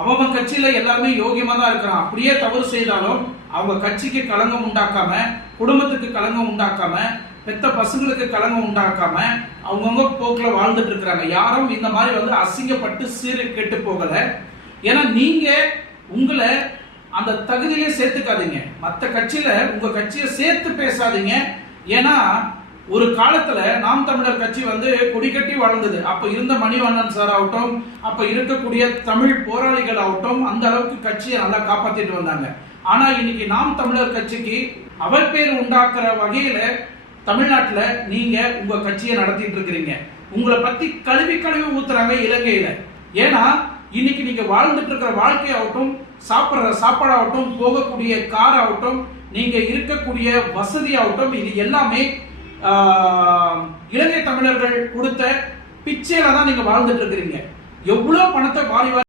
அவன் கட்சியில எல்லாருமே யோகியமா தான் இருக்கிறான். அப்படியே தவறு செய்தாலும் அவங்க கட்சிக்கு களங்கம் உண்டாக்காம குடும்பத்துக்கு களங்கம் உண்டாக்காம பெத்த பசங்களுக்கு களங்கம் உண்டாக்காம அவங்கவுங்க போக்குல வாழ்ந்துட்டு இருக்கிறாங்க. யாரும் இந்த மாதிரி வந்து அசிங்கப்பட்டு சீரு கெட்டு போகல. ஏன்னா நீங்க உங்களை அந்த தகுதியிலே சேர்த்துக்காதீங்க. மற்ற கட்சியில உங்க கட்சியை சேர்த்து பேசாதீங்க. ஏன்னா ஒரு காலத்துல நாம் தமிழர் கட்சி வந்து கொடிக்கட்டி வாழ்ந்தது. அப்ப இருந்த மணிவண்ணன் சார் ஆகட்டும் அப்ப இருக்கக்கூடிய தமிழ் போராளிகள் ஆகட்டும் அந்த அளவுக்கு கட்சியை நல்லா காப்பாத்திட்டு வந்தாங்க. ஆனா இன்னைக்கு நாம் தமிழர் கட்சிக்கு அவப்பேர் உண்டாக்குற வகையில தமிழ்நாட்டுல நீங்க உங்க கட்சியை நடத்திட்டு இருக்கிறீங்க. உங்களை பத்தி கழுவி கழுவி ஊத்துறாங்க இலங்கையில. ஏன்னா இன்னைக்கு நீங்க வாழ்ந்துட்டு இருக்கிற வாழ்க்கையாகட்டும் சாப்பிடுற சாப்பாடாகட்டும் போகக்கூடிய கார் ஆகட்டும் நீங்க இருக்கக்கூடிய வசதியாகட்டும் இது எல்லாமே இலங்கை தமிழர்கள் கொடுத்த பிச்சையில தான் நீங்க வாழ்ந்துட்டு இருக்கிறீங்க. எவ்வளவு பணத்தை வாரி வாரி